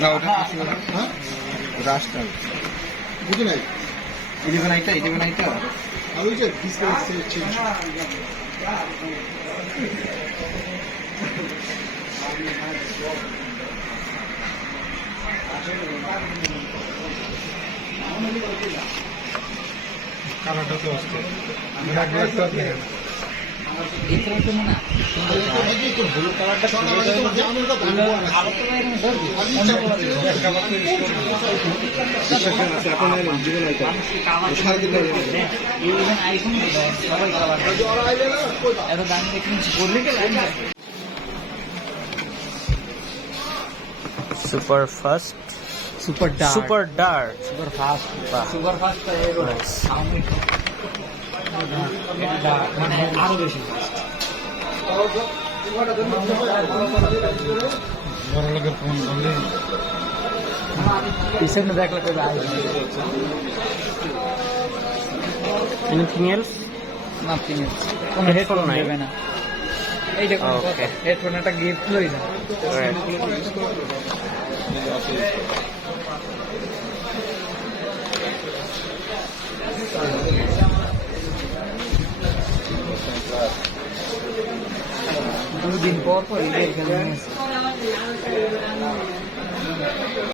না ওটা হ্যাঁ রাস্তা বুঝি নাই ইলেভেন আইটা আর ওই যে ডিসপ্লে চেঞ্জ কালারটা তো আসছে ব্ল্যাক তো আছে এখানে তো না এই যে ব্লু কালারটা super fast super dark super dark super fast মানে আরো বেশি বড় লোকের ফোন বললে পিছনে দেখলে তো এনিথিং এলস নাথিং কোনো হেডফোন নাই নেবে না এই দেখুন হেডফোন একটা গিফট লই না দুদিন পর পর ঈদের খেলে